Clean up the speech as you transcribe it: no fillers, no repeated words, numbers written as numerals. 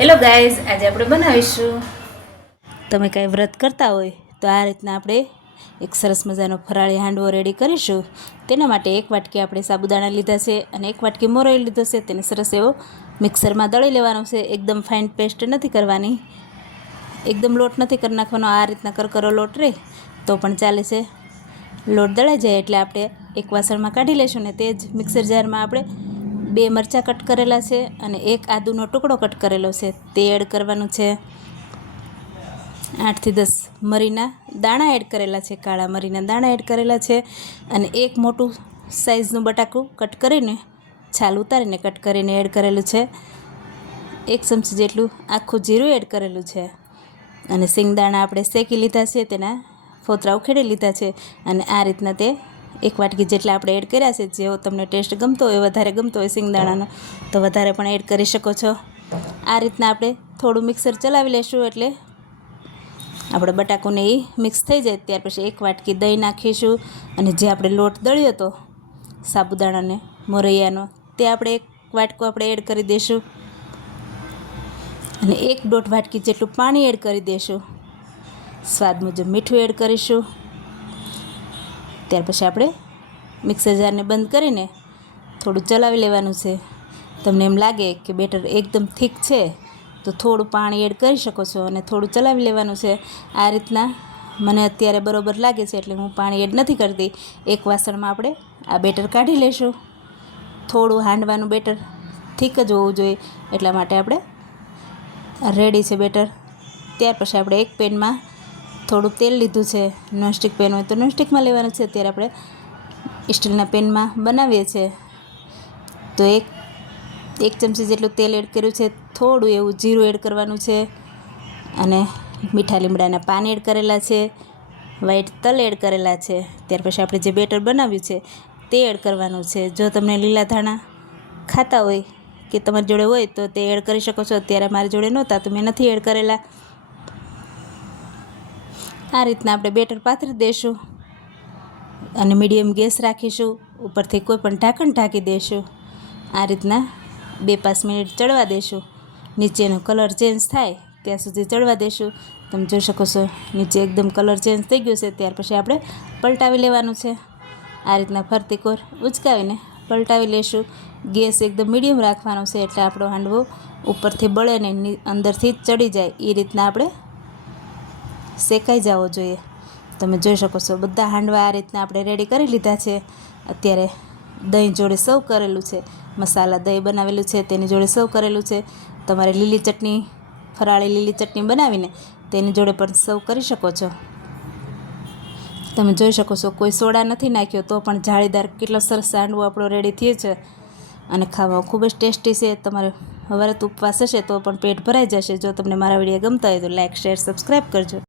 Hello guys, આજે આપણે બનાવીશું, તમે કાંઈ વ્રત કરતા હોય તો આ રીતના આપણે એક સરસ મજાનો ફરાળી હાંડવો રેડી કરીશું। તેના માટે એક વાટકી આપણે સાબુદાણા લીધા છે અને એક વાટકી મોરૈયો લીધો છે। તેને સરસ એવો મિક્સરમાં દળી લેવાનો છે। એકદમ ફાઇન પેસ્ટ નથી કરવાની, એકદમ લોટ નથી કરી નાખવાનો। આ રીતના કરકરો લોટ રહે તો પણ ચાલે છે। લોટ દળાઈ જાય એટલે આપણે એક વાસણમાં કાઢી લઈશું ને તે જ મિક્સર જારમાં આપણે 2 મરચાં કટ કરેલા છે અને 1 આદુનો ટુકડો કટ કરેલો છે તે એડ કરવાનું છે। 8 થી 10 મરીના દાણા એડ કરેલા છે, કાળા મરીના દાણા એડ કરેલા છે અને 1 મોટું સાઇઝનું બટાકું કટ કરીને છાલ ઉતારીને કટ કરીને એડ કરેલું છે। 1 ચમચી જેટલું આખું જીરું એડ કરેલું છે અને સિંગદાણા આપણે શેકી લીધા છે, તેના ફોતરા ઉખેડી લીધા છે અને આ રીતના તે 1 વાટકી જેટલા આપણે એડ કર્યા છે। જેવો તમને ટેસ્ટ ગમતો હોય, વધારે ગમતો હોય સિંગદાણાનો તો વધારે પણ એડ કરી શકો છો। આ રીતના આપણે થોડું મિક્સર ચલાવી લઈશું એટલે આપણે બટાકુને એ મિક્સ થઈ જાય। ત્યાર પછી 1 વાટકી દહીં નાખીશું અને જે આપણે લોટ દળ્યો હતો સાબુદાણાને મોરૈયાનો તે આપણે 1 વાટકો આપણે એડ કરી દઈશું અને 1-1.5 વાટકી જેટલું પાણી એડ કરી દઈશું। સ્વાદ મુજબ મીઠું એડ કરીશું। ત્યાર પછી આપણે મિક્સર જારને બંધ કરીને થોડું ચલાવી લેવાનું છે। તમને એમ લાગે કે બેટર એકદમ થીક છે તો થોડું પાણી એડ કરી શકો છો અને થોડું ચલાવી લેવાનું છે। આ રીતના મને અત્યારે બરોબર લાગે છે એટલે હું પાણી એડ નથી કરતી। એક વાસણમાં આપણે આ બેટર કાઢી લઈશું। થોડું હાંડવાનું બેટર થીક જ હોવું જોઈએ એટલા માટે આપણે રેડી છે બેટર। ત્યાર પછી આપણે એક પેનમાં થોડું તેલ લીધું છે, નોનસ્ટિક પેન હોય તો નોનસ્ટિકમાં લેવાનું છે। અત્યારે આપણે સ્ટીલના પેનમાં બનાવીએ છીએ તો એક ચમચી જેટલું તેલ એડ કર્યું છે। થોડું એવું જીરું એડ કરવાનું છે અને મીઠા લીમડાના પાન એડ કરેલા છે, વ્હાઈટ તલ એડ કરેલા છે। ત્યાર પછી આપણે જે બેટર બનાવ્યું છે તે એડ કરવાનું છે। જો તમને લીલા ધાણા ખાતા હોય કે તમારી જોડે હોય તો તે એડ કરી શકો છો। અત્યારે મારી જોડે નહોતા તો મેં નથી એડ કરેલા। આ રીતના આપણે બેટર પાથરી દઈશું અને મીડિયમ ગેસ રાખીશું। ઉપરથી કોઈ પણ ઢાંકણ ઢાંકી દઈશું। આ રીતના 2-5 મિનિટ ચડવા દઈશું। નીચેનો કલર ચેન્જ થાય ત્યાં સુધી ચડવા દઈશું। તમે જોઈ શકો છો નીચે એકદમ કલર ચેન્જ થઈ ગયો છે। ત્યાર પછી આપણે પલટાવી લેવાનું છે। આ રીતના ફરતી કોર ઉચકાવીને પલટાવી લઈશું। ગેસ એકદમ મીડિયમ રાખવાનો છે એટલે આપણો હાંડવો ઉપરથી બળે ને અંદરથી ચડી જાય એ રીતના આપણે શેકાઈ જવો જોઈએ। તમે જોઈ શકો છો બધા હાંડવા આ રીતના આપણે રેડી કરી લીધા છે। અત્યારે દહીં જોડે સર્વ કરેલું છે, મસાલા દહીં બનાવેલું છે તેની જોડે સર્વ કરેલું છે। તમારે લીલી ચટણી, ફરાળી લીલી ચટણી બનાવીને તેની જોડે પણ સર્વ કરી શકો છો। તમે જોઈ શકો છો કોઈ સોડા નથી નાખ્યો તો પણ જાળીદાર કેટલો સરસ હાંડવો આપણો રેડી થયો છે અને ખાવામાં ખૂબ જ ટેસ્ટી છે। તમારે વ્રત ઉપવાસ હશે તો પણ પેટ ભરાઈ જશે। જો તમને મારા વિડીયો ગમતા હોય તો લાઇક, શેર, સબસ્ક્રાઈબ કરજો।